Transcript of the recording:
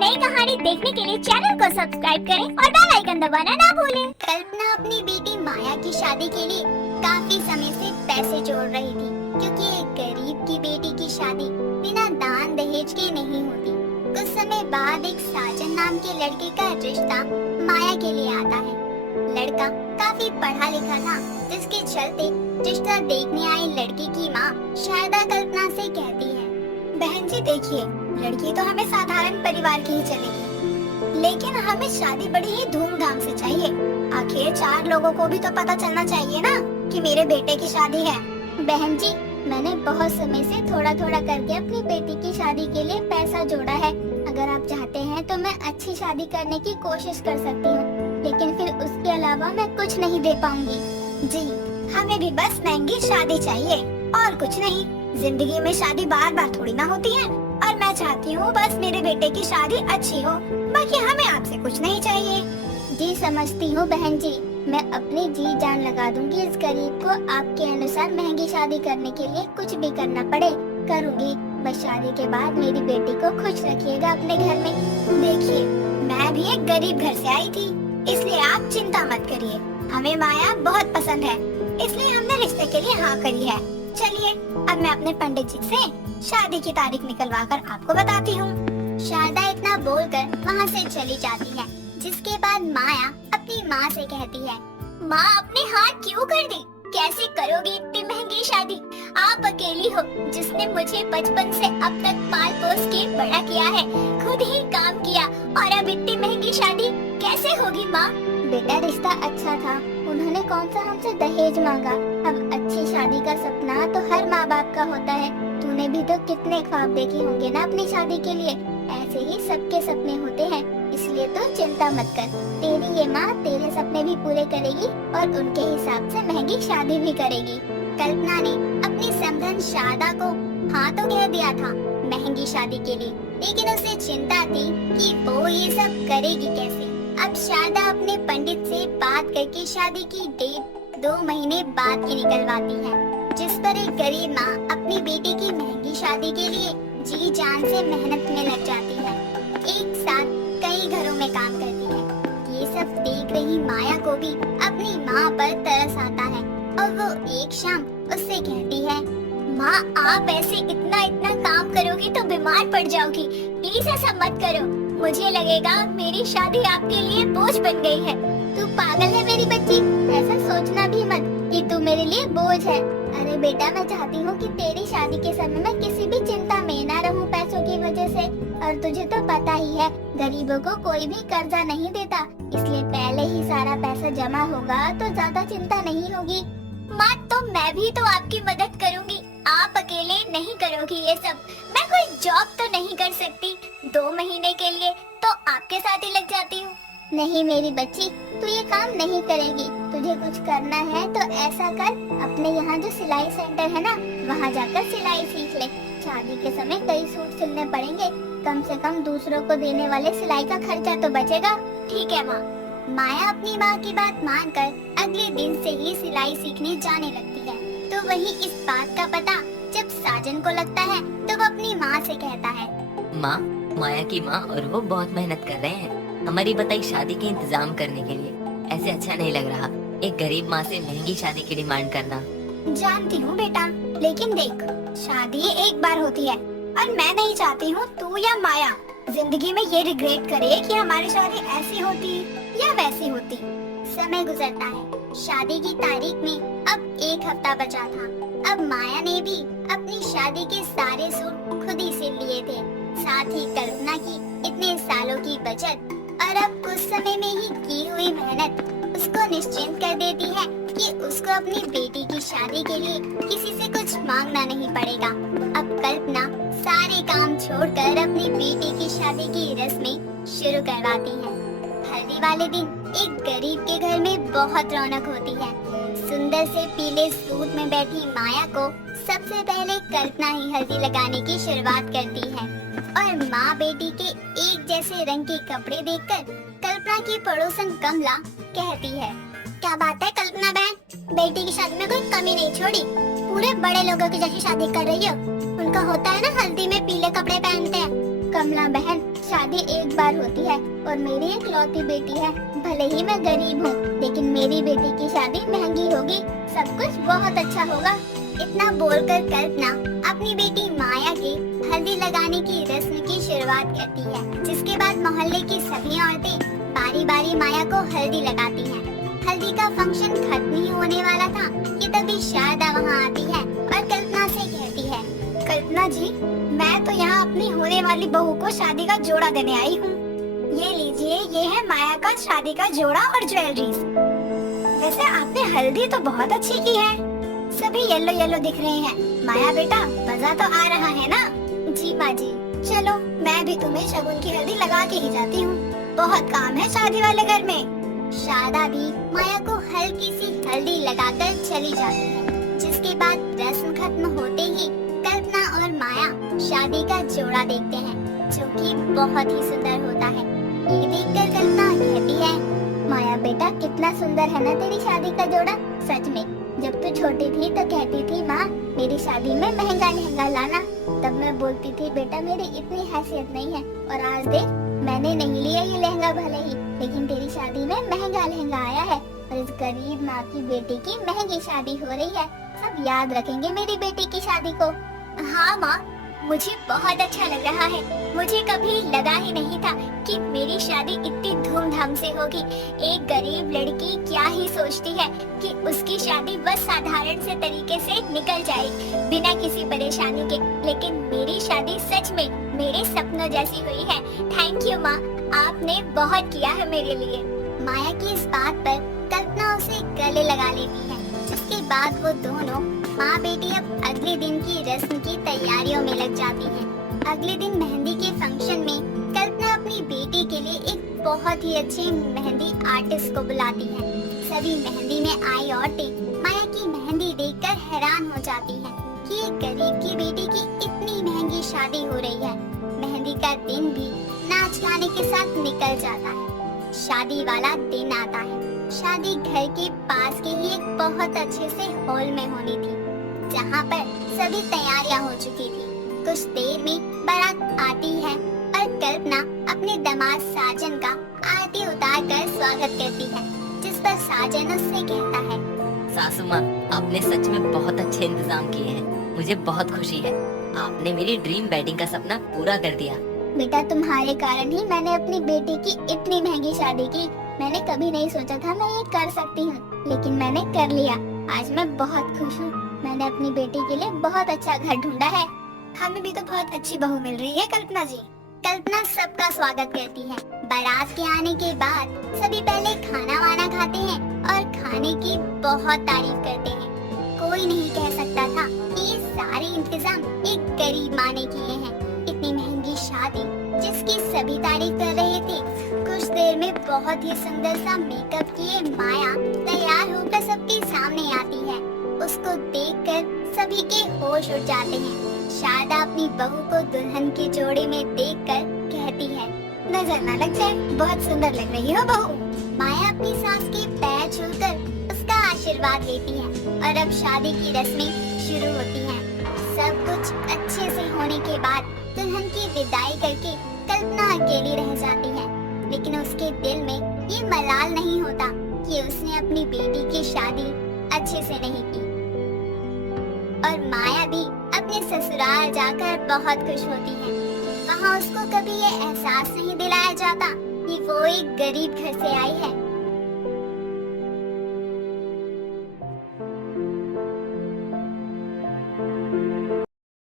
नई कहानी देखने के लिए चैनल को सब्सक्राइब करें और बेल आइकन दबाना ना भूलें। कल्पना अपनी बेटी माया की शादी के लिए काफी समय से पैसे जोड़ रही थी, क्योंकि एक गरीब की बेटी की शादी बिना दान दहेज के नहीं होती। कुछ समय बाद एक साजन नाम के लड़के का रिश्ता माया के लिए आता है। लड़का काफी पढ़ा लिखा था, जिसके चलते रिश्ता देखने आई लड़की की माँ शारदा कल्पना से कहती है, बहन जी देखिए, लड़की तो हमें साधारण परिवार की ही चलेगी, लेकिन हमें शादी बड़ी ही धूमधाम से चाहिए। आखिर 4 लोगों को भी तो पता चलना चाहिए ना कि मेरे बेटे की शादी है। बहन जी, मैंने बहुत समय से थोड़ा थोड़ा करके अपनी बेटी की शादी के लिए पैसा जोड़ा है। अगर आप चाहते हैं तो मैं अच्छी शादी करने की कोशिश कर सकती हूँ, लेकिन फिर उसके अलावा मैं कुछ नहीं दे पाऊंगी। जी, हमें भी बस महंगी शादी चाहिए और कुछ नहीं। जिंदगी में शादी बार बार थोड़ी ना होती है, और मैं चाहती हूँ बस मेरे बेटे की शादी अच्छी हो, बाकी हमें आपसे कुछ नहीं चाहिए। जी समझती हूँ बहन जी, मैं अपनी जी जान लगा दूंगी इस गरीब को आपके अनुसार महंगी शादी करने के लिए कुछ भी करना पड़े करूँगी। बस शादी के बाद मेरी बेटी को खुश रखिएगा अपने घर में। देखिए, मैं भी एक गरीब घर से आई थी, इसलिए आप चिंता मत करिए। हमें माया बहुत पसंद है, इसलिए हमने रिश्ते के लिए हाँ करी है। चलिए, अब मैं अपने पंडित जी से शादी की तारीख निकलवा कर आपको बताती हूँ। शारदा इतना बोलकर वहाँ से चली जाती है, जिसके बाद माया अपनी माँ से कहती है, माँ अपने हाथ क्यों कर दी? कैसे करोगी इतनी महंगी शादी? आप अकेली हो जिसने मुझे बचपन से अब तक पाल पोस के बड़ा किया है, खुद ही काम किया, और अब इतनी महंगी शादी कैसे होगी माँ? बेटा रिश्ता अच्छा था, उन्होंने कौन सा हमसे दहेज मांगा। अब अच्छी शादी का सपना तो हर माँ बाप का होता है। तूने भी तो कितने ख्वाब देखे होंगे ना अपनी शादी के लिए, ऐसे ही सबके सपने होते हैं, इसलिए तो चिंता मत कर। तेरी ये माँ तेरे सपने भी पूरे करेगी और उनके हिसाब से महंगी शादी भी करेगी। कल्पना ने अपनी समधन शारदा को हाँ तो कह दिया था महंगी शादी के लिए, लेकिन उसे चिंता थी कि वो ये सब करेगी कैसे। अब शारदा अपने पंडित से बात करके शादी की डेट 2 महीने बाद की निकलवाती है, जिस पर एक गरीब माँ अपनी बेटी की महंगी शादी के लिए जी जान से मेहनत में लग जाती है। एक साथ कई घरों में काम करती है। ये सब देख रही माया को भी अपनी माँ पर तरस आता है, और वो एक शाम उससे कहती है, माँ आप ऐसे इतना इतना काम करोगी तो बीमार पड़ जाओगी, प्लीज ऐसा मत करो। मुझे लगेगा मेरी शादी आपके लिए बोझ बन गई है। तू पागल है मेरी बच्ची, ऐसा सोचना भी मत कि तू मेरे लिए बोझ है। अरे बेटा, मैं चाहती हूँ कि तेरी शादी के समय मैं किसी भी चिंता में ना रहूँ पैसों की वजह से, और तुझे तो पता ही है गरीबों को कोई भी कर्जा नहीं देता, इसलिए पहले ही सारा पैसा जमा होगा तो ज्यादा चिंता नहीं होगी। माँ तो मैं भी तो आपकी मदद करूँगी, आप अकेले नहीं करोगी ये सब। मैं कोई जॉब तो नहीं कर सकती, 2 महीने के लिए तो आपके साथ ही लग जाती हूँ। नहीं मेरी बच्ची, तू ये काम नहीं करेगी। तुझे कुछ करना है तो ऐसा कर, अपने यहाँ जो सिलाई सेंटर है ना, वहाँ जाकर सिलाई सीख ले। शादी के समय कई सूट सिलने पड़ेंगे, कम से कम दूसरों को देने वाले सिलाई का खर्चा तो बचेगा। ठीक है माँ। माया अपनी माँ की बात मानकर अगले दिन से ही सिलाई सीखने जाने लगती है। तो वही इस बात का पता जब साजन को लगता है तो वो अपनी माँ से कहता है, माँ, माया की माँ और वो बहुत मेहनत कर रहे हैं हमारी बताई शादी के इंतजाम करने के लिए। ऐसे अच्छा नहीं लग रहा एक गरीब माँ से महंगी शादी की डिमांड करना। जानती हूँ बेटा, लेकिन देख, शादी एक बार होती है, और मैं नहीं चाहती हूँ तू या माया जिंदगी में ये रिग्रेट करे कि हमारी शादी ऐसी होती या वैसी होती। समय गुजरता है, शादी की तारीख में अब 1 हफ्ता बचा था। अब माया ने भी अपनी शादी के सारे सूट खुद ही सिल लिए थे, साथ ही कल्पना की इतने सालों की बचत और अब कुछ समय में ही की हुई मेहनत उसको निश्चिंत कर देती है कि उसको अपनी बेटी की शादी के लिए किसी से कुछ मांगना नहीं पड़ेगा। अब कल्पना सारे काम छोड़कर अपनी बेटी की शादी की रस्में शुरू करवाती है। हल्दी वाले दिन एक गरीब के घर में बहुत रौनक होती है। सुंदर से पीले सूट में बैठी माया को सबसे पहले कल्पना ही हल्दी लगाने की शुरुआत करती है, और माँ बेटी के एक जैसे रंग के कपड़े देखकर कल्पना की पड़ोसन कमला कहती है, क्या बात है कल्पना बहन, बेटी की शादी में कोई कमी नहीं छोड़ी, पूरे बड़े लोगों की जैसी शादी कर रही हो। उनका होता है ना हल्दी में पीले कपड़े पहनते हैं। कमला बहन, शादी एक बार होती है और मेरी इकलौती बेटी है। भले ही मैं गरीब हूँ, लेकिन मेरी बेटी की शादी महंगी होगी, सब कुछ बहुत अच्छा होगा। इतना बोलकर कल्पना अपनी बेटी माया की हल्दी लगाने की रस्म की शुरुआत करती है, जिसके बाद मोहल्ले की सभी औरतें बारी बारी माया को हल्दी लगाती हैं। हल्दी का फंक्शन खत्म ही होने वाला था कि तभी शारदा वहाँ आती है और कल्पना से कहती है, कल्पना जी, मैं तो यहाँ अपनी होने वाली बहू को शादी का जोड़ा देने आई हूँ। ये लीजिए, ये है माया का शादी का जोड़ा और ज्वेलरीज। वैसे आपने हल्दी तो बहुत अच्छी की है, सभी येलो येलो दिख रहे हैं। माया बेटा, मजा तो आ रहा है ना? जी माँ जी। चलो, मैं भी तुम्हें शगुन की हल्दी लगा के ही जाती हूँ, बहुत काम है शादी वाले घर में। शारदा भी माया को हल्की सी हल्दी लगाकर चली जाती है, जिसके बाद रस्म खत्म होते ही कल्पना और माया शादी का जोड़ा देखते हैं, जो कि बहुत ही सुंदर होता है। ये देखकर कल्पना कहती है, माया बेटा, कितना सुंदर है ना तेरी शादी का जोड़ा। सच में, जब तू छोटी थी तो कहती थी, माँ मेरी शादी में महंगा लहंगा लाना। तब मैं बोलती थी, बेटा मेरी इतनी हैसियत नहीं है। और आज देख, मैंने नहीं लिया ये लहंगा भले ही, लेकिन तेरी शादी में महंगा लहंगा आया है और इस गरीब माँ की बेटी की महंगी शादी हो रही है। सब याद रखेंगे मेरी बेटी की शादी को। हाँ माँ, मुझे बहुत अच्छा लग रहा है। मुझे कभी लगा ही नहीं था कि मेरी शादी इतनी धूमधाम से होगी। एक गरीब लड़की क्या ही सोचती है कि उसकी शादी बस साधारण से तरीके से निकल जाएगी बिना किसी परेशानी के, लेकिन मेरी शादी सच में मेरे सपनों जैसी हुई है। थैंक यू माँ, आपने बहुत किया है मेरे लिए। माया की इस बात पर कल्पना उसे गले लगा लेती है, जिसके बाद वो दोनों माँ बेटी अब अगले दिन की रस्म की तैयारियों में लग जाती हैं। अगले दिन मेहंदी के फंक्शन में कल्पना अपनी बेटी के लिए एक बहुत ही अच्छे मेहंदी आर्टिस्ट को बुलाती है। सभी मेहंदी में आई औरतें माया की मेहंदी देखकर हैरान हो जाती हैं कि एक गरीब की बेटी की इतनी महंगी शादी हो रही है। मेहंदी का दिन भी नाच गाने के साथ निकल जाता है। शादी वाला दिन आता है। शादी घर के पास के ही एक बहुत अच्छे से हॉल में होनी थी, जहाँ पर सभी तैयारियां हो चुकी थी। कुछ देर में बारात आती है और कल्पना अपने दामाद साजन का आरती उतार कर स्वागत करती है, जिस पर साजन उससे कहता है, सासू माँ, आपने सच में बहुत अच्छे इंतजाम किए हैं। मुझे बहुत खुशी है। आपने मेरी ड्रीम वेडिंग का सपना पूरा कर दिया। बेटा, तुम्हारे कारण ही मैंने अपनी बेटी की इतनी महंगी शादी की। मैंने कभी नहीं सोचा था मैं ये कर सकती हूँ, लेकिन मैंने कर लिया। आज मैं बहुत खुश हूँ। मैंने अपनी बेटी के लिए बहुत अच्छा घर ढूंढा है। हमें भी तो बहुत अच्छी बहू मिल रही है कल्पना जी। कल्पना सबका स्वागत करती है। बारात के आने के बाद सभी पहले खाना वाना खाते हैं और खाने की बहुत तारीफ करते हैं। कोई नहीं कह सकता था कि ये सारे इंतजाम एक गरीब माँ ने किए हैं। इतनी महंगी शादी जिसकी सभी तारीफ कर रहे थे। कुछ देर में बहुत ही सुंदर सा मेकअप किए माया तैयार होकर सबके सामने आती है। उसको देखकर सभी के होश उड़ जाते हैं। शारदा अपनी बहू को दुल्हन के जोड़े में देखकर कहती है, नजर न लग जाए, बहुत सुंदर लग रही हो बहू। माया अपनी सास के पैर छूकर उसका आशीर्वाद लेती है और अब शादी की रस्में शुरू होती हैं। सब कुछ अच्छे से होने के बाद दुल्हन की विदाई करके कल्पना अकेली रह जाती है, लेकिन उसके दिल में ये मलाल नहीं होता कि उसने अपनी बेटी की शादी अच्छे से नहीं की। और माया भी अपने ससुराल जाकर बहुत खुश होती है। वहाँ उसको कभी ये एहसास नहीं दिलाया जाता कि वो एक गरीब घर से आई है